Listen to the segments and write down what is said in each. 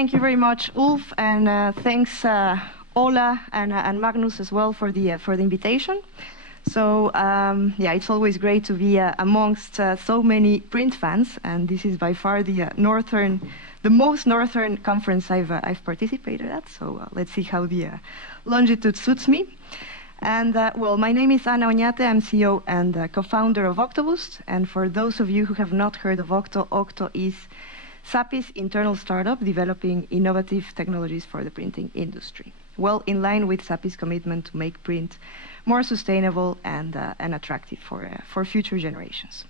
Thank you very much, Ulf, and thanks Ola and Magnus as well for the invitation. So yeah, it's always great to be amongst so many print fans, and this is by far the most northern conference I've participated at. So let's see how the longitude suits me. And well, my name is Ana Oñate. I'm CEO and co-founder of OctoBoost. And for those of you who have not heard of Octo is SAPI's internal startup developing innovative technologies for the printing industry. Well, in line with SAPI's commitment to make print more sustainable and attractive for future generations.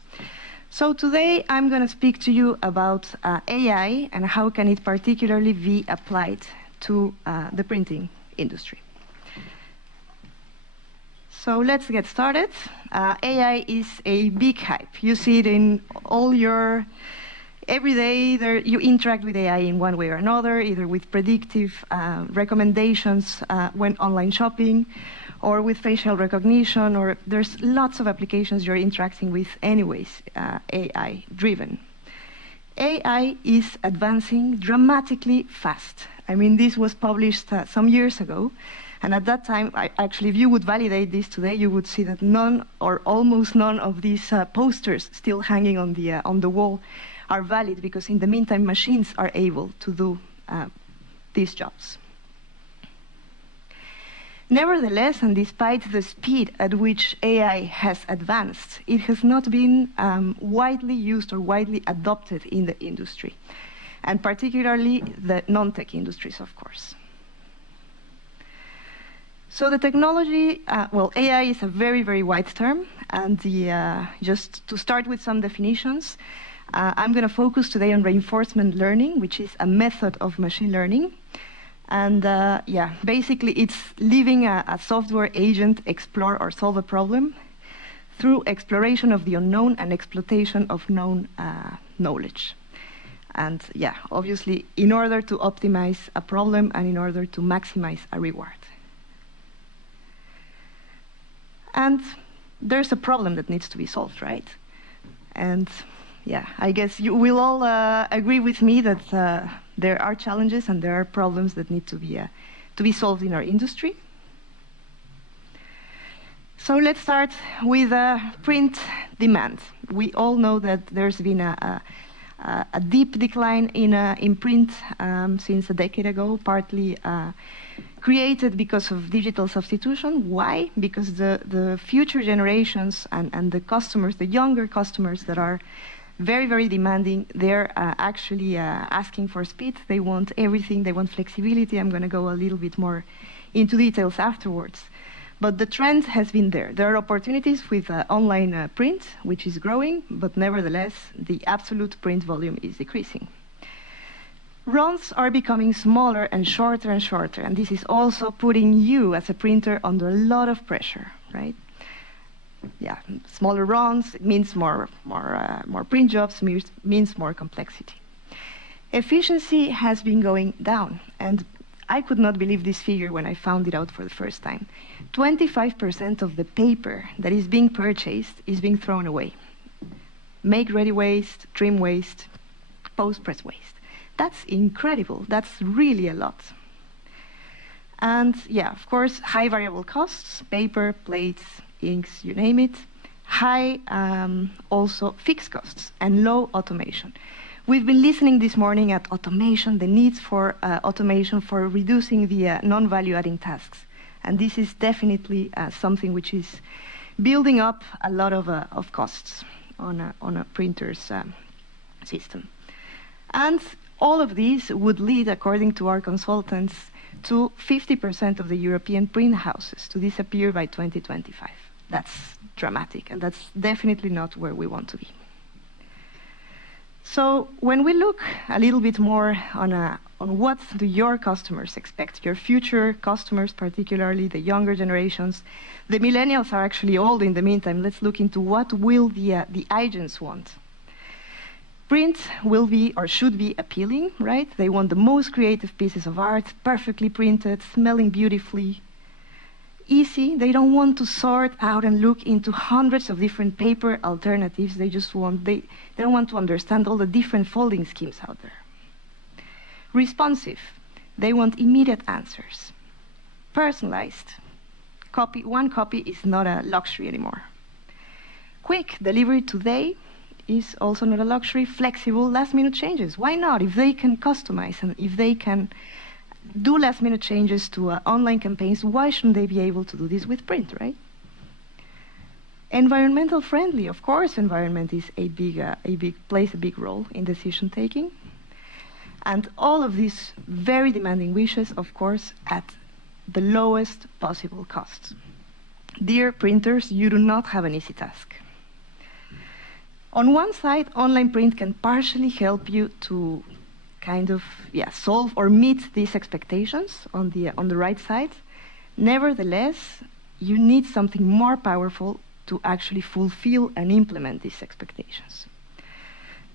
So today I'm going to speak to you about AI and how can it particularly be applied to the printing industry. So let's get started. AI is a big hype. You see it in all your every day. You interact with AI in one way or another, either with predictive recommendations when online shopping, or with facial recognition, or there's lots of applications you're interacting with anyways, AI-driven. AI is advancing dramatically fast. I mean, this was published some years ago, and at that time, actually, if you would validate this today, you would see that none or almost none of these posters still hanging on the wall are valid, because in the meantime, machines are able to do these jobs. Nevertheless, and despite the speed at which AI has advanced, it has not been widely used or widely adopted in the industry, and particularly the non-tech industries, of course. So the technology, well, AI is a very, very wide term, and just to start with some definitions, I'm going to focus today on reinforcement learning, which is a method of machine learning. And yeah, basically it's leaving a software agent explore or solve a problem through exploration of the unknown and exploitation of known knowledge. And yeah, obviously, in order to optimize a problem and in order to maximize a reward. And there's a problem that needs to be solved, right? And yeah, I guess you will all agree with me that there are challenges and there are problems that need to be solved in our industry. So let's start with print demand. We all know that there's been a deep decline in print since a decade ago, partly created because of digital substitution. Why? Because the future generations and the customers, the younger customers that are very, very demanding, they're actually asking for speed. They want everything, they want flexibility. I'm going to go a little bit more into details afterwards. But the trend has been there. There are opportunities with online print, which is growing, but nevertheless, the absolute print volume is decreasing. Runs are becoming smaller and shorter, and this is also putting you as a printer under a lot of pressure, right? Yeah, smaller runs means more print jobs, means more complexity. Efficiency has been going down, and I could not believe this figure when I found it out for the first time. 25% of the paper that is being purchased is being thrown away. Make-ready waste, trim waste, post-press waste. That's incredible. That's really a lot. And yeah, of course, high variable costs, paper, plates, inks, you name it. High also fixed costs and low automation. We've been listening this morning at automation, the needs for automation for reducing the non-value adding tasks. And this is definitely something which is building up a lot of costs on a printer's system. And all of these would lead, according to our consultants, to 50% of the European print houses to disappear by 2025. That's dramatic, and that's definitely not where we want to be. So when we look a little bit more on what do your customers expect, your future customers, particularly the younger generations, the millennials are actually old in the meantime. Let's look into what will the agents want. Print will be or should be appealing, right? They want the most creative pieces of art, perfectly printed, smelling beautifully, easy. They don't want to sort out and look into hundreds of different paper alternatives. They just want, they don't want to understand all the different folding schemes out there. Responsive. They want immediate answers. Personalized. One copy is not a luxury anymore. Quick. Delivery today is also not a luxury. Flexible. Last-minute changes. Why not? If they can customize and if they can do last-minute changes to online campaigns, why shouldn't they be able to do this with print, right? Environmental friendly. Of course, environment is plays a big role in decision taking. And all of these very demanding wishes, of course, at the lowest possible cost. Dear printers, you do not have an easy task. On one side, online print can partially help you to kind of solve or meet these expectations on the right side. Nevertheless, you need something more powerful to actually fulfill and implement these expectations.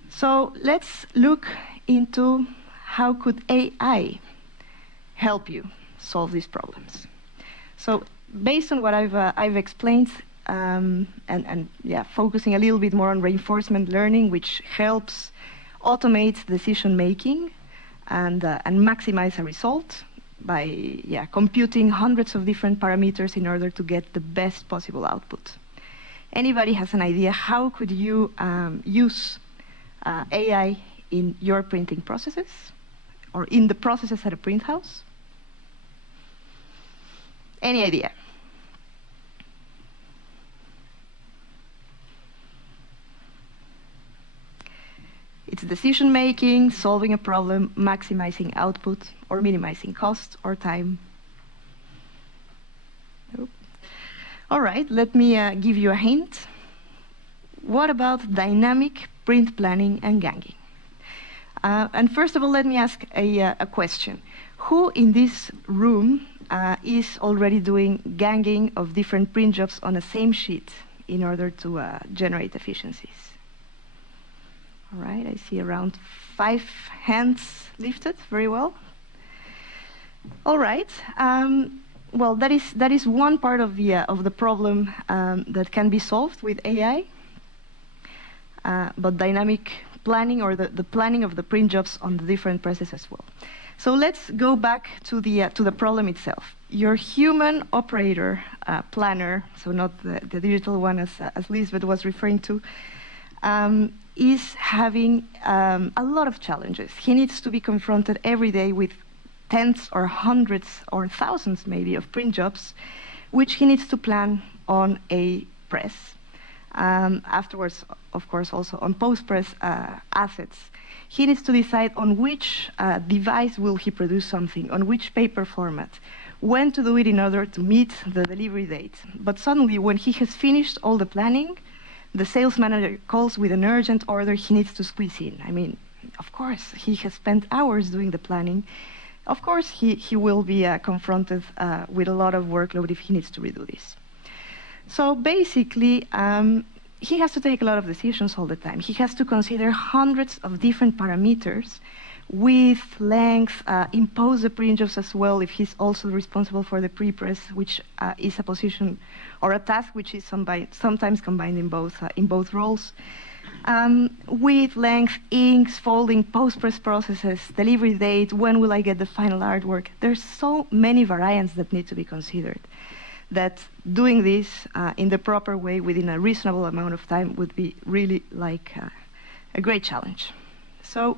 So let's look into how could AI help you solve these problems. So based on what I've explained, focusing a little bit more on reinforcement learning, which helps automate decision making and maximize a result by computing hundreds of different parameters in order to get the best possible output. Anybody has an idea how could you use AI in your printing processes or in the processes at a print house? Any idea? It's decision making, solving a problem, maximizing output, or minimizing cost or time. Nope. All right, let me give you a hint. What about dynamic print planning and ganging? And first of all, let me ask a question. Who in this room is already doing ganging of different print jobs on the same sheet in order to generate efficiencies? All right, I see around 5 hands lifted. Very well. All right. Well, that is one part of the problem that can be solved with AI. But dynamic planning, or the planning of the print jobs on the different presses as well. So let's go back to the problem itself. Your human operator planner, so not the digital one as Lisbeth was referring to, is having a lot of challenges. He needs to be confronted every day with tens or hundreds or thousands maybe of print jobs, which he needs to plan on a press. Afterwards, of course, also on post-press assets. He needs to decide on which device will he produce something, on which paper format, when to do it in order to meet the delivery date. But suddenly, when he has finished all the planning, the sales manager calls with an urgent order he needs to squeeze in. I mean, of course, he has spent hours doing the planning. Of course, he will be confronted with a lot of workload if he needs to redo this. So basically, he has to take a lot of decisions all the time. He has to consider hundreds of different parameters, width, length, impose the print jobs as well if he's also responsible for the pre-press, which is a position or a task which is sometimes combined in both roles. Width, length, inks, folding, post-press processes, delivery date, when will I get the final artwork? There's so many variants that need to be considered that doing this in the proper way within a reasonable amount of time would be really like a great challenge. So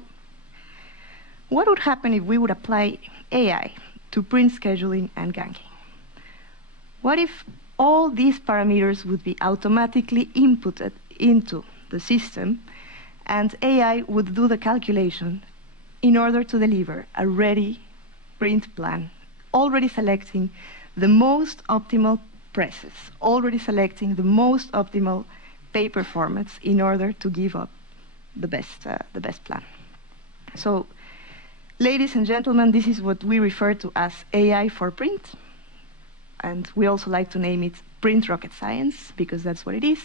what would happen if we would apply AI to print scheduling and ganging? What if all these parameters would be automatically inputted into the system and AI would do the calculation in order to deliver a ready print plan, already selecting the most optimal presses, already selecting the most optimal paper formats in order to give up the best plan. So, ladies and gentlemen, this is what we refer to as AI for print. And we also like to name it print rocket science, because that's what it is.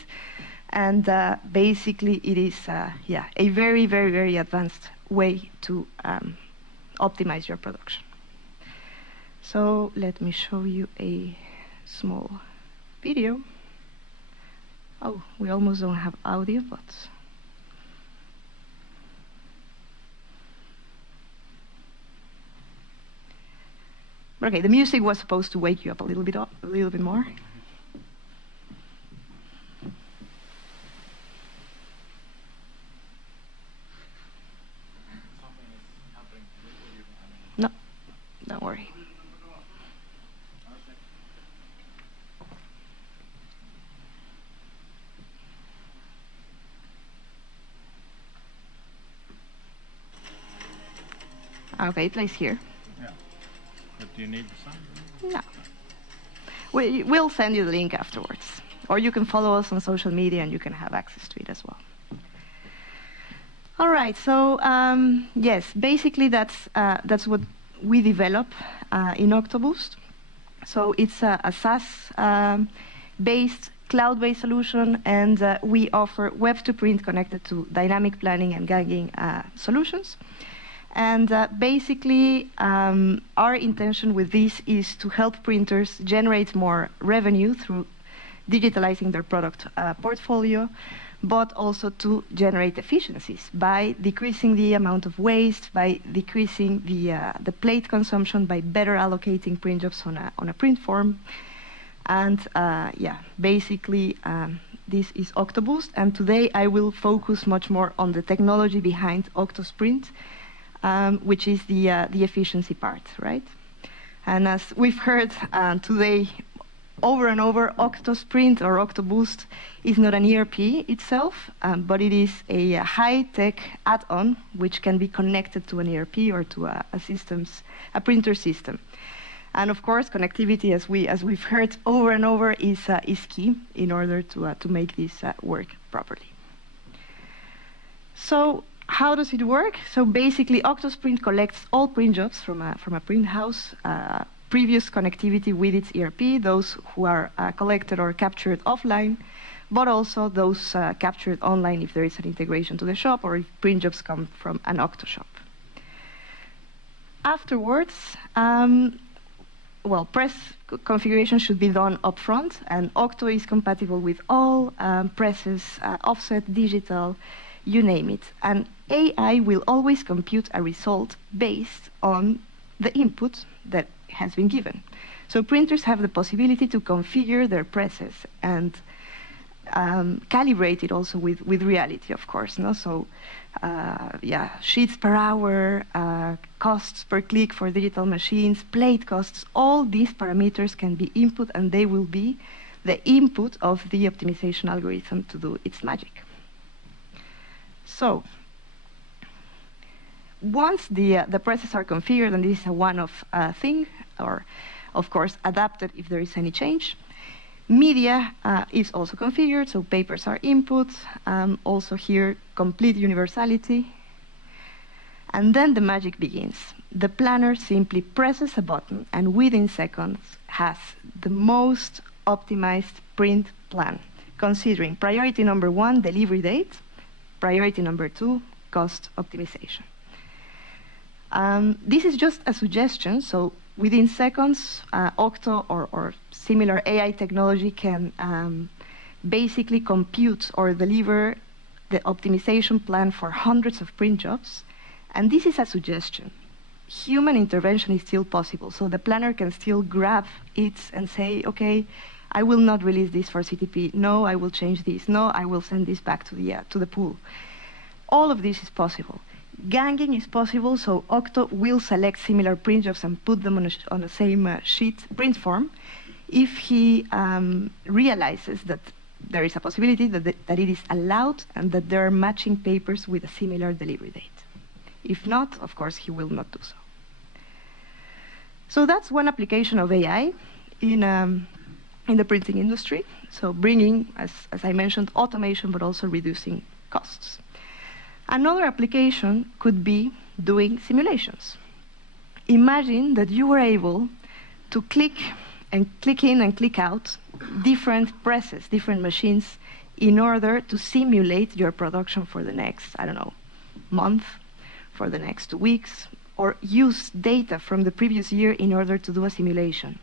And basically, it is a very, very, very advanced way to optimize your production. So let me show you a small video. Oh, we almost don't have audio, but... Okay, the music was supposed to wake you up a little bit more. No, don't worry. Okay, it plays here. Yeah. But do you need the sound? No. We'll send you the link afterwards. Or you can follow us on social media and you can have access to it as well. All right, so yes, basically that's what we develop in OctoBoost. So it's a SaaS-based, cloud-based solution, and we offer web-to-print connected to dynamic planning and gagging solutions. And basically, our intention with this is to help printers generate more revenue through digitalizing their product portfolio, but also to generate efficiencies by decreasing the amount of waste, by decreasing the plate consumption, by better allocating print jobs on a print form. And yeah, basically, this is OctoBoost. And today I will focus much more on the technology behind OctoSprint, which is the efficiency part, right? And as we've heard today over and over, OctoSprint or OctoBoost is not an ERP itself, but it is a high-tech add-on which can be connected to an ERP or to a printer system. And of course, connectivity, as we've heard over and over, is key in order to make this work properly. So how does it work? So basically, OctoSprint collects all print jobs from a print house, previous connectivity with its ERP, those who are collected or captured offline, but also those captured online if there is an integration to the shop or if print jobs come from an Octo shop. Afterwards, well, press configuration should be done upfront, and Octo is compatible with all presses, offset, digital, you name it. And AI will always compute a result based on the input that has been given. So printers have the possibility to configure their presses and calibrate it also with reality, of course. No? So yeah, sheets per hour, costs per click for digital machines, plate costs, all these parameters can be input, and they will be the input of the optimization algorithm to do its magic. So once the presses are configured, and this is a one-off thing, or of course adapted if there is any change, media is also configured, so papers are input, also here complete universality. And then the magic begins. The planner simply presses a button and within seconds has the most optimized print plan, considering priority number 1, delivery date, priority number 2, cost optimization. This is just a suggestion, so within seconds, Octo or similar AI technology can basically compute or deliver the optimization plan for hundreds of print jobs. And this is a suggestion. Human intervention is still possible, so the planner can still grab it and say, okay, I will not release this for CTP. No, I will change this. No, I will send this back to the pool. All of this is possible. Ganging is possible, so Octo will select similar print jobs and put them on the same sheet print form if he realizes that there is a possibility that it is allowed and that there are matching papers with a similar delivery date. If not, of course, he will not do so. So that's one application of AI in the printing industry. So bringing, as I mentioned, automation, but also reducing costs. Another application could be doing simulations. Imagine that you were able to click in and click out different presses, different machines, in order to simulate your production for the next, I don't know, month, for the next 2 weeks, or use data from the previous year in order to do a simulation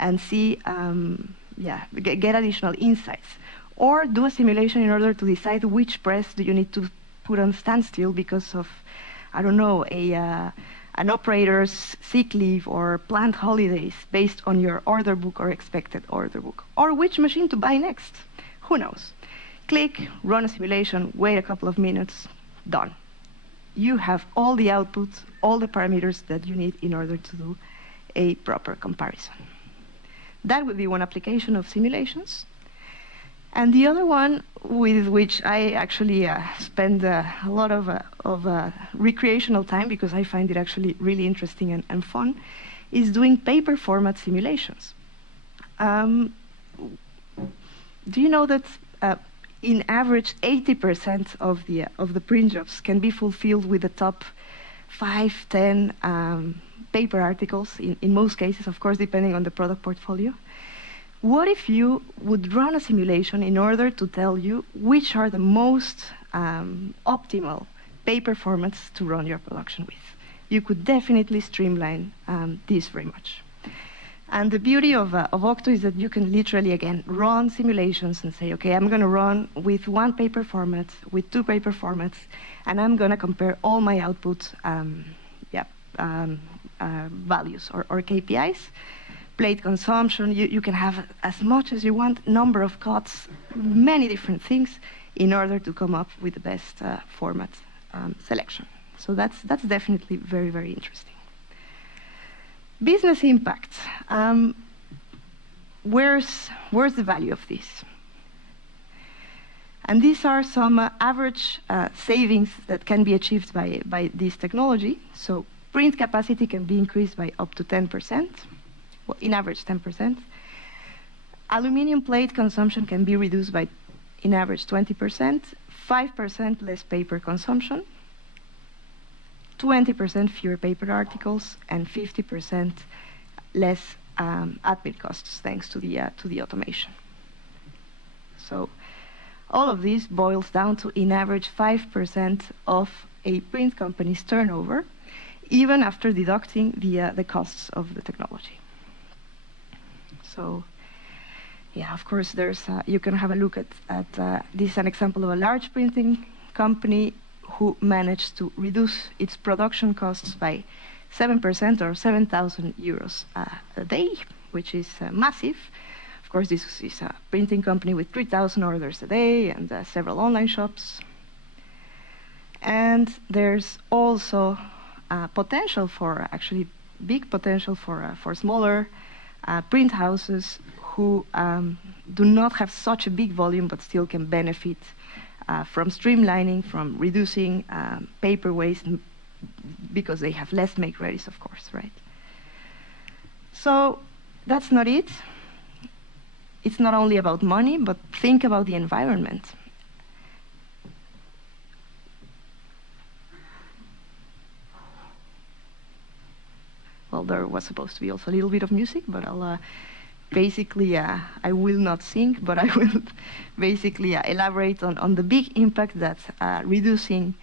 and see, get additional insights. Or do a simulation in order to decide which press do you need to put on standstill because of, I don't know, an operator's sick leave or planned holidays based on your order book or expected order book, or which machine to buy next. Who knows? Click, run a simulation, wait a couple of minutes, done. You have all the outputs, all the parameters that you need in order to do a proper comparison. That would be one application of simulations. And the other one, with which I actually spend a lot of recreational time, because I find it actually really interesting and fun, is doing paper format simulations. Do you know that in average 80% of the print jobs can be fulfilled with the top 5, 10 paper articles, in most cases, of course, depending on the product portfolio? What if you would run a simulation in order to tell you which are the most optimal paper formats to run your production with? You could definitely streamline this very much. And the beauty of Octo is that you can literally, again, run simulations and say, okay, I'm going to run with 1 paper format, with 2 paper formats, and I'm going to compare all my output values or KPIs. Plate consumption, you can have as much as you want, number of cuts, many different things in order to come up with the best format selection. So that's definitely very, very interesting. Business impact. Where's the value of this? And these are some average savings that can be achieved by this technology. So print capacity can be increased by up to 10%. Well, in average 10%. Aluminium plate consumption can be reduced by, in average, 20%, 5% less paper consumption, 20% fewer paper articles, and 50% less admin costs thanks to the automation. So all of this boils down to, in average, 5% of a print company's turnover, even after deducting the costs of the technology. So, yeah, of course, there's you can have a look at this is an example of a large printing company who managed to reduce its production costs by 7% or 7,000 euros a day, which is massive. Of course, this is a printing company with 3,000 orders a day and several online shops. And there's also potential for, actually big potential for smaller print houses who do not have such a big volume but still can benefit from streamlining, from reducing paper waste, because they have less make-readies, of course, right? So that's not it. It's not only about money, but think about the environment. Well, there was supposed to be also a little bit of music, but I'll basically, I will not sing, but I will basically elaborate on the big impact that reducing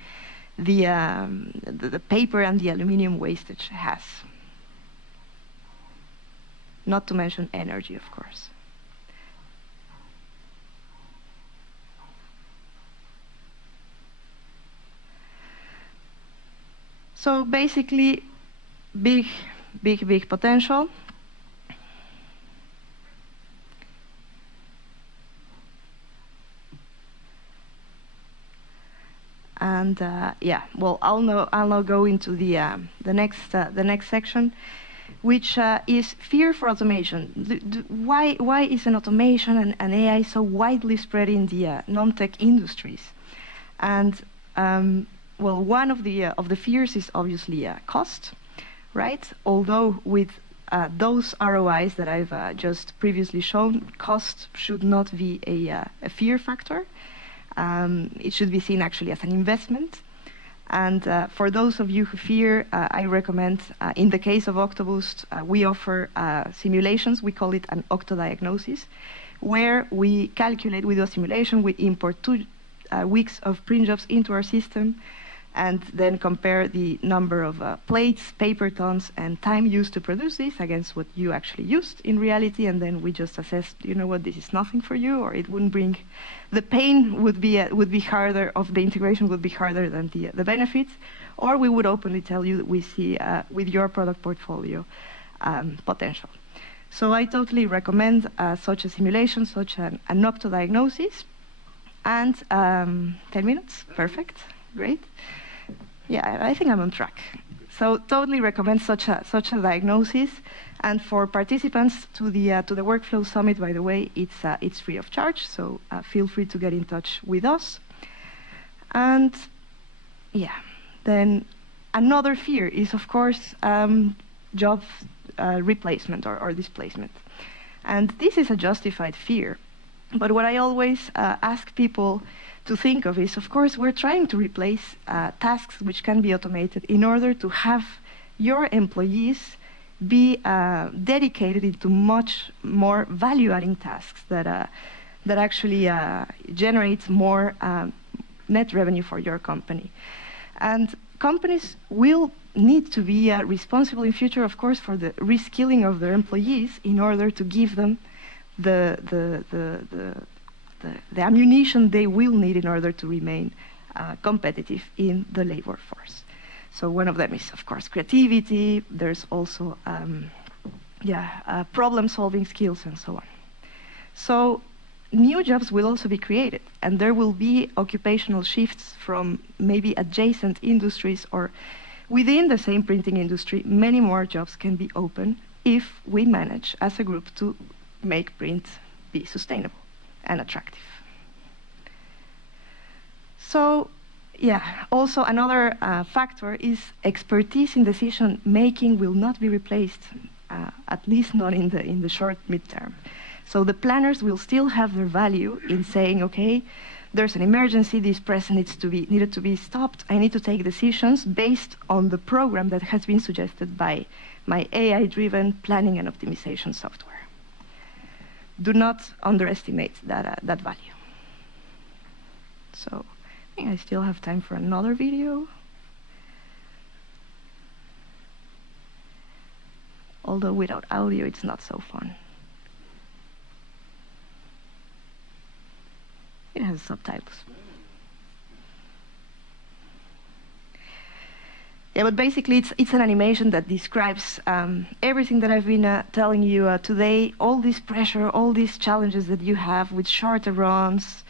the paper and the aluminium wastage has. Not to mention energy, of course. So basically, big potential. And yeah, well, I'll now go into the next section, which is fear for automation. Why is an automation and AI so widely spread in the non-tech industries? And well, one of the fears is obviously cost, right? Although with those ROIs that I've just previously shown, cost should not be a fear factor. It should be seen actually as an investment. And for those of you who fear, I recommend, in the case of OctoBoost, we offer simulations. We call it an Octo diagnosis, where we calculate, we do a simulation, we import 2 weeks of print jobs into our system, and then compare the number of plates, paper tons, and time used to produce this against what you actually used in reality, and then we just assess, you know what, this is nothing for you, or it wouldn't bring, the pain would be harder, of the integration would be harder than the benefits, or we would openly tell you that we see with your product portfolio potential. So I totally recommend such a simulation, such an Octo diagnosis, and 10 minutes, perfect, great. Yeah, I think I'm on track. So totally recommend such a diagnosis. And for participants to the Workflow Summit, by the way, it's free of charge. So feel free to get in touch with us. And yeah, then another fear is, of course, job replacement or displacement. And this is a justified fear. But what I always ask people to think of is, of course, we're trying to replace tasks which can be automated in order to have your employees be dedicated into much more value-adding tasks that actually generate more net revenue for your company. And companies will need to be responsible in future, of course, for the reskilling of their employees in order to give them the ammunition they will need in order to remain competitive in the labor force. So one of them is, of course, creativity. There's also problem-solving skills and so on. So new jobs will also be created, and there will be occupational shifts from maybe adjacent industries or within the same printing industry. Many more jobs can be open if we manage as a group to make print be sustainable and attractive. So, yeah, also another factor is expertise in decision making will not be replaced, at least not in the short midterm. So the planners will still have their value in saying, okay, there's an emergency, this press needed to be stopped, I need to take decisions based on the program that has been suggested by my AI-driven planning and optimization software. Do not underestimate that value. So I think I still have time for another video. Although without audio, it's not so fun. It has subtitles. Yeah, but basically it's an animation that describes everything that I've been telling you today, all this pressure, all these challenges that you have with shorter runs.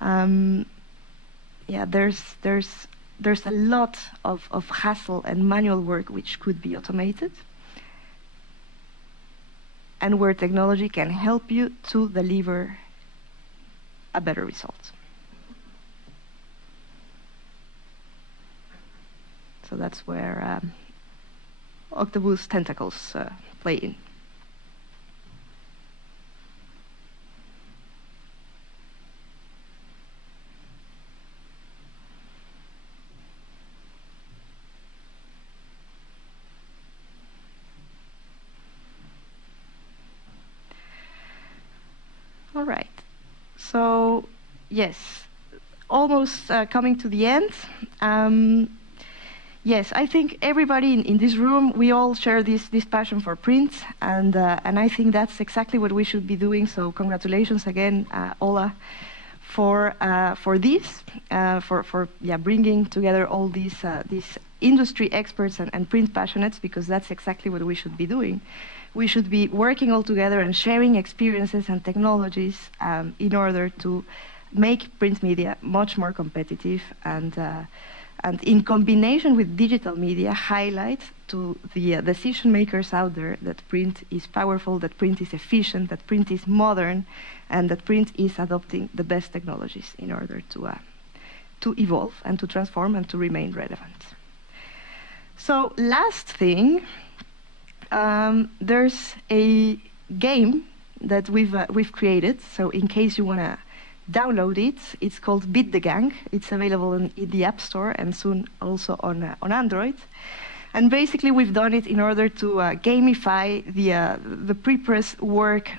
Yeah, there's a lot of hassle and manual work which could be automated, and where technology can help you to deliver a better result. So that's where OctoBoost tentacles play in. All right. So, yes, almost coming to the end. Yes, I think everybody in this room, we all share this passion for print, and I think that's exactly what we should be doing. So congratulations again, Ola, for this, for bringing together all these industry experts and print passionates, because that's exactly what we should be doing. We should be working all together and sharing experiences and technologies in order to make print media much more competitive, and in combination with digital media, highlight to the decision makers out there that print is powerful, that print is efficient, that print is modern, and that print is adopting the best technologies in order to evolve and to transform and to remain relevant. So last thing, there's a game that we've created. So in case you want to download it, it's called Beat the Gang. It's available in the App Store and soon also on Android. And basically, we've done it in order to gamify the pre-press work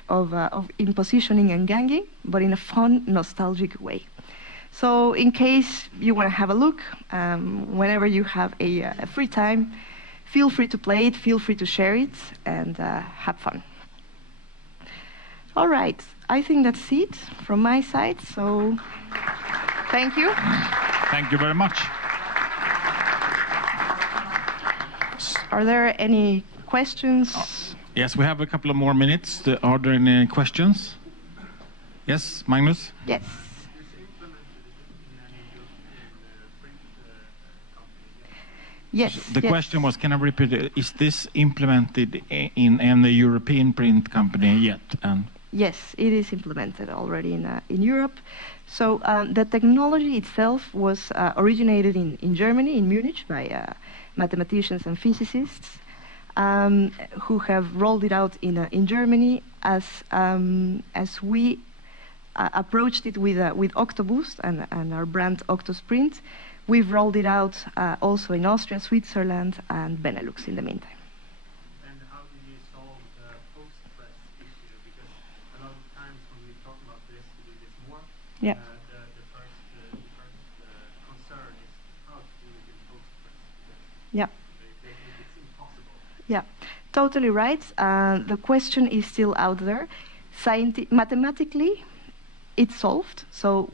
in positioning and ganging, but in a fun, nostalgic way. So in case you want to have a look, whenever you have a free time, feel free to play it, feel free to share it, and have fun. All right, I think that's it from my side, so thank you. Thank you very much. Are there any questions? Yes, we have a couple of more minutes. Are there any questions? Yes, Magnus? Yes. Yes. The question was, can I repeat it? Is this implemented in any European print company yet? Yes, it is implemented already in Europe. So the technology itself was originated in Germany, in Munich, by mathematicians and physicists who have rolled it out in Germany as we approached it with OctoBoost and our brand OctoSprint. We've rolled it out also in Austria, Switzerland, and Benelux in the meantime. And how do you solve the post-press issue? Because a lot of times when we talk about this, to do this more, Yeah. the first concern is how to do it in post-press. Yeah. It's impossible. Yeah, totally right. The question is still out there. Mathematically, it's solved. So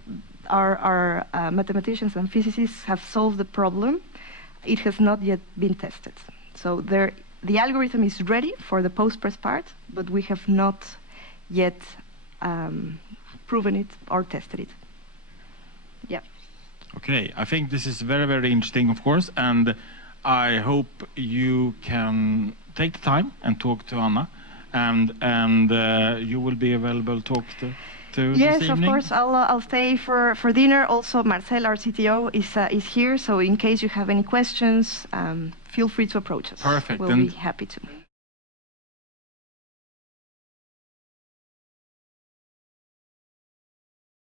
our mathematicians and physicists have solved the problem. It has not yet been tested. So the algorithm is ready for the post-press part, but we have not yet proven it or tested it. Yeah. Okay, I think this is very, very interesting, of course, and I hope you can take the time and talk to Anna, and you will be available to talk to Yes, this of evening? course. I'll stay for dinner. Also, Marcel, our CTO, is here. So in case you have any questions, feel free to approach us. Perfect. We'll be happy to.